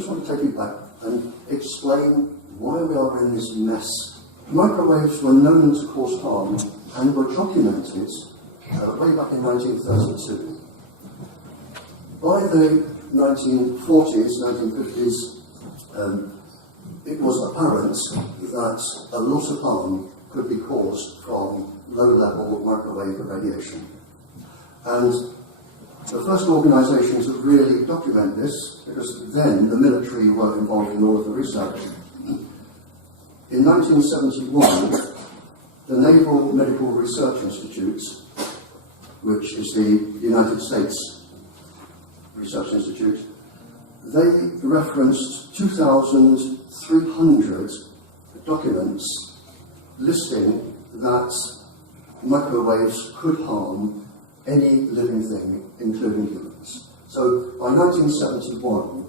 just want to take you back and explain why we are in this mess. Microwaves were known to cause harm and were documented way back in 1932. By the 1940s, 1950s, it was apparent that a lot of harm could be caused from low-level microwave radiation. And the first organisations that really document this, because then the military were involved in all of the research. In 1971, the Naval Medical Research Institute, which is the United States Research Institute, they referenced 2,300 documents listing that microwaves could harm any living thing, including humans. So by 1971,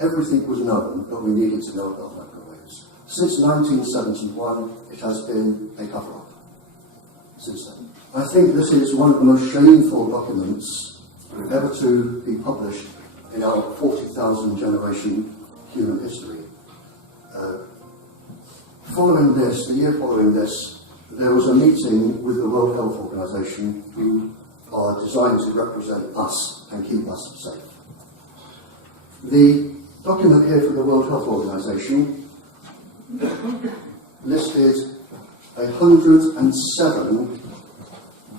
everything was known that we needed to know about microwaves. Since 1971, it has been a cover-up. Since then, I think this is one of the most shameful documents ever to be published in our 40,000 generation human history. Following this, the year following this, there was a meeting with the World Health Organization, who are designed to represent us and keep us safe. The document here for the World Health Organization listed 107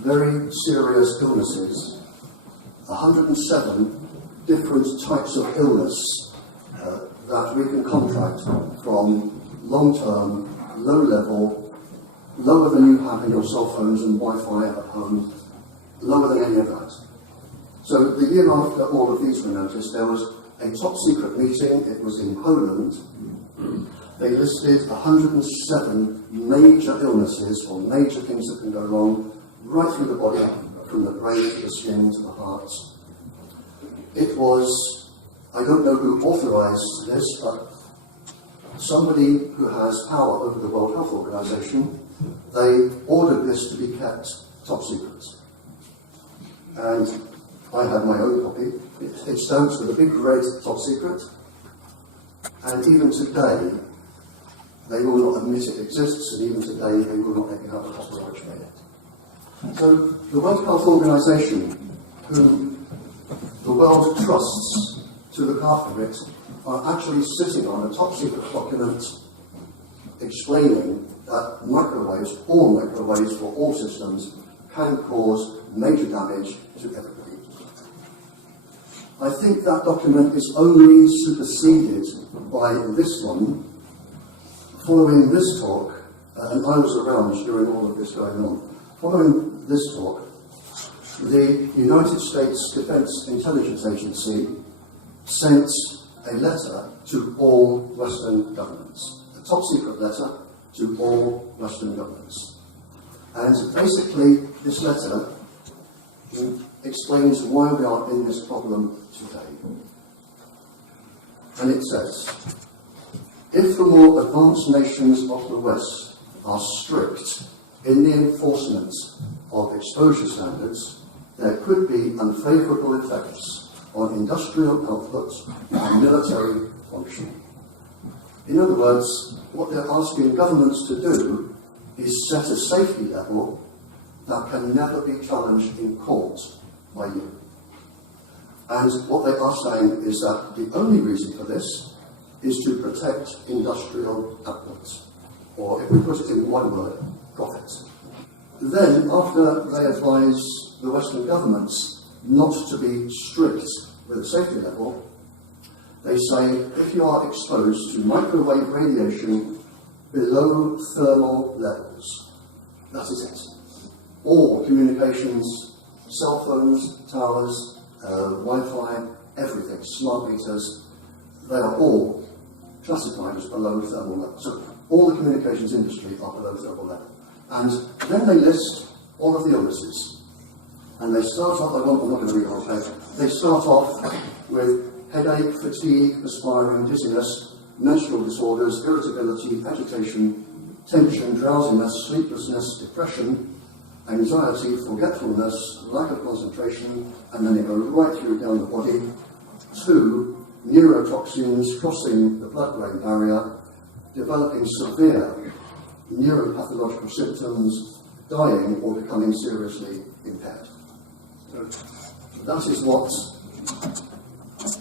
very serious illnesses, 107 different types of illness that we can contract from long-term, low-level, lower than you have in your cell phones and Wi-Fi at home, lower than any of that. So the year after all of these were noticed, there was a top-secret meeting. It was in Poland. They listed 107 major illnesses or major things that can go wrong right through the body, from the brain to the skin to the heart. It was, I don't know who authorized this, but somebody who has power over the World Health Organization, they ordered this to be kept top secret. And I had my own copy. It stands with a big red top secret. And even today, they will not admit it exists, and even today, they will not let you have a copyright in it. So the World Health Organization, who the world trusts to look after it, are actually sitting on a top secret document explaining that microwaves, all microwaves for all systems, can cause major damage to everybody. I think that document is only superseded by this one. Following this talk, and I was around during all of this going on, following this talk, the United States Defense Intelligence Agency sent a letter to all Western governments, a top secret letter to all Western governments. And basically, this letter explains why we are in this problem today. And it says, if the more advanced nations of the West are strict in the enforcement of exposure standards, there could be unfavourable effects on industrial output and military function. In other words, what they're asking governments to do is set a safety level that can never be challenged in court by you. And what they are saying is that the only reason for this is to protect industrial output, or if we put it in one word, profit. Then, after they advise the Western governments not to be strict with the safety level, they say if you are exposed to microwave radiation below thermal levels, that is it. All communications, cell phones, towers, Wi-Fi, everything, smart meters, they are all classified as below thermal level. So all the communications industry are below thermal level. And then they list all of the illnesses. And they start off, I'm not going to read the whole page, they start off with headache, fatigue, perspiring, dizziness, menstrual disorders, irritability, agitation, tension, drowsiness, sleeplessness, depression, anxiety, forgetfulness, lack of concentration, and then they go right through down the body to neurotoxins crossing the blood-brain barrier, developing severe neuropathological symptoms, dying or becoming seriously impaired. That is what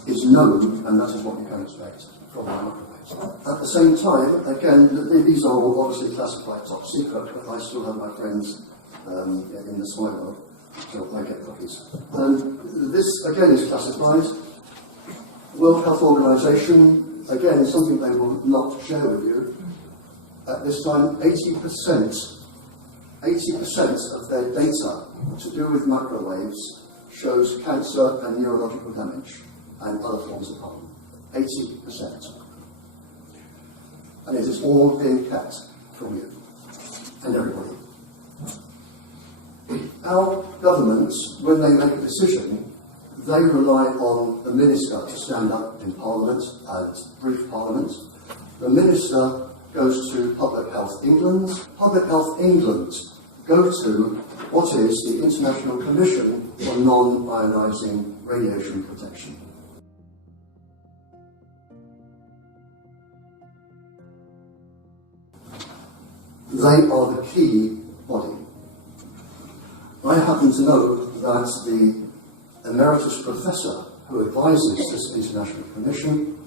is known, and that is what you can expect from the microwaves. At the same time, again, these are all obviously classified top secret, but I still have my friends in the spy world, so I get copies. And this, again, is classified. World Health Organization, again, something they will not share with you. At this time, 80% of their data to do with microwaves shows cancer and neurological damage and other forms of harm. 80%. And it is all being kept from you and everybody. Our governments, when they make a decision, they rely on the minister to stand up in Parliament and brief Parliament. The minister goes to Public Health England. Public Health England go to what is the International Commission for Non-Ionising Radiation Protection. They are the key body. I happen to know that the emeritus professor who advises this international commission,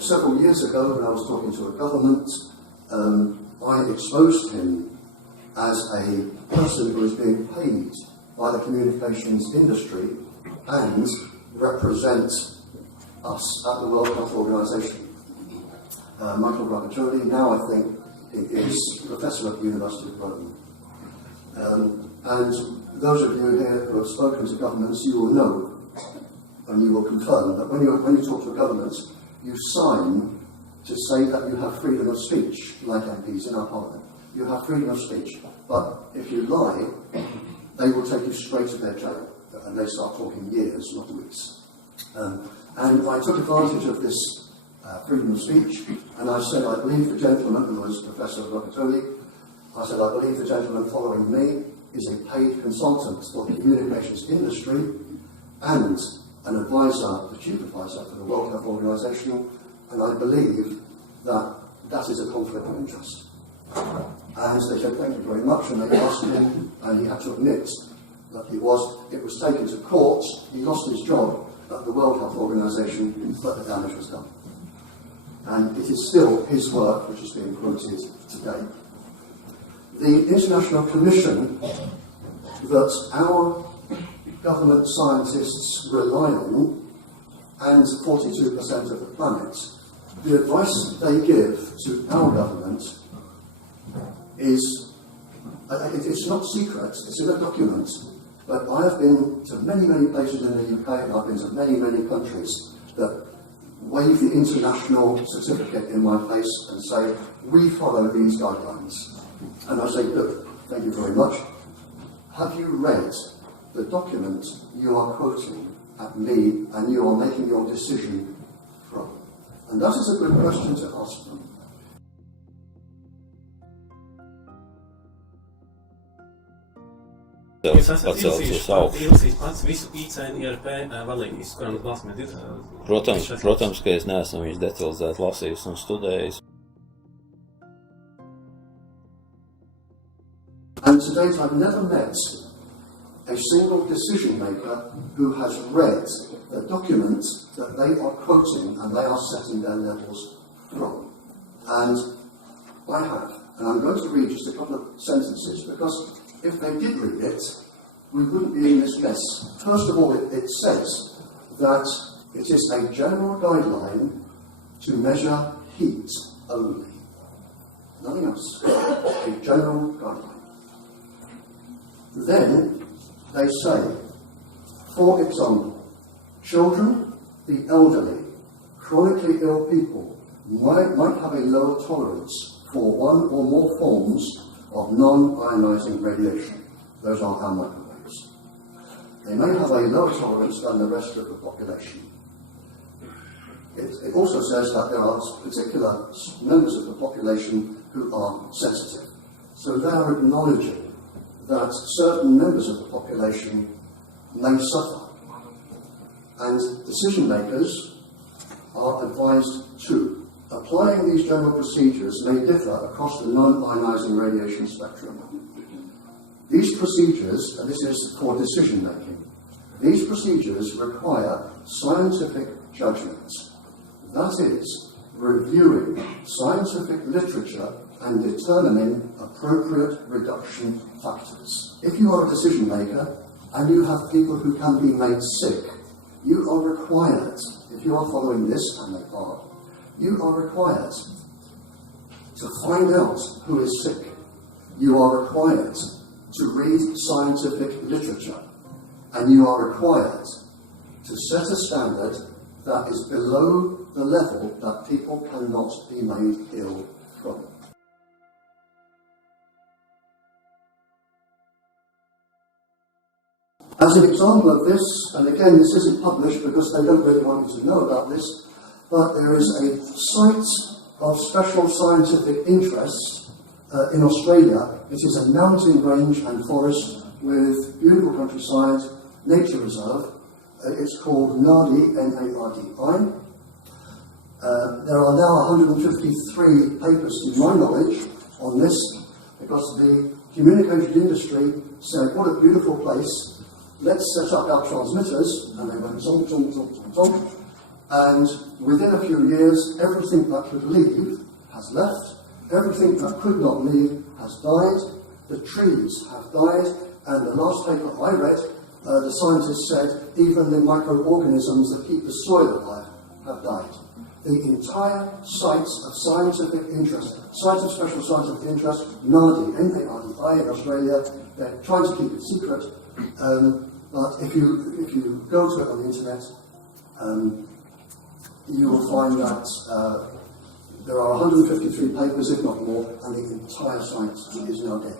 several years ago when I was talking to a government, I exposed him as a person who is being paid by the communications industry and represents us at the World Health Organization. Michael Rappaccini, now I think he is professor at the University of Rome. And those of you here who have spoken to governments, you will know and you will confirm that when you talk to a government, you sign to say that you have freedom of speech, like MPs in our parliament. You have freedom of speech, but if you lie, they will take you straight to their jail, and they start talking years, not weeks. And I took advantage of this freedom of speech, and I said, I believe the gentleman who was Professor Rappaccini, I said, I believe the gentleman following me is a paid consultant for the communications industry and an advisor, the chief advisor for the World Health Organization, and I believe that that is a conflict of interest. And they said, thank you very much, and they asked him, and he had to admit that it was taken to court, he lost his job at the World Health Organization, but the damage was done. And it is still his work which is being quoted today. The international commission that our government scientists rely on, and 42% of the planet, the advice they give to our government is, it's not secret, it's in a document, but I have been to many, many places in the UK, and I've been to many, many countries that wave the international certificate in my face and say, we follow these guidelines. And I say, look, thank you very much. Have you read the document you are quoting at me and you are making your decision from? And that is a good question to ask them. Jūs esat ilusījis pats visu ICNIRP vadlīnijas, kurām balsmēt ir? Protams, ka es neesmu viņus detalizēti lasījis un studējis. And to date I've never met a single decision maker who has read the document that they are quoting and they are setting their levels from. And I have. And I'm going to read just a couple of sentences because if they did read it, we wouldn't be in this mess. First of all, it says that it is a general guideline to measure heat only. Nothing else. A general guideline. Then they say, for example, children, the elderly, chronically ill people might have a lower tolerance for one or more forms of non-ionising radiation. Those are our microwaves. They may have a lower tolerance than the rest of the population. It also says that there are particular members of the population who are sensitive. So they are acknowledging that certain members of the population may suffer. And decision makers are advised to. Applying these general procedures may differ across the non-ionizing radiation spectrum. These procedures, and this is for decision making, these procedures require scientific judgment. That is, reviewing scientific literature and determining appropriate reduction factors. If you are a decision maker and you have people who can be made sick, you are required, if you are following this, and they are, you are required to find out who is sick. You are required to read scientific literature, and you are required to set a standard that is below the level that people cannot be made ill from. As an example of this, and again this isn't published because they don't really want you to know about this, but there is a site of special scientific interest in Australia. It is a mountain range and forest with beautiful countryside, nature reserve. It's called NARDI, N-A-R-D-I. There are now 153 papers, to my knowledge, on this, because the communication industry said, what a beautiful place, let's set up our transmitters, and they went zonk, zonk, zonk, zonk, zonk. And within a few years, everything that could leave has left, everything that could not leave has died, the trees have died, and the last paper I read, the scientists said even the microorganisms that keep the soil alive have died. The entire sites of scientific interest, sites of special scientific interest, NARDI, N-A-R-D-I in Australia, they're trying to keep it secret, but if you go to it on the internet, you will find that there are 153 papers, if not more, and the entire site is now dead.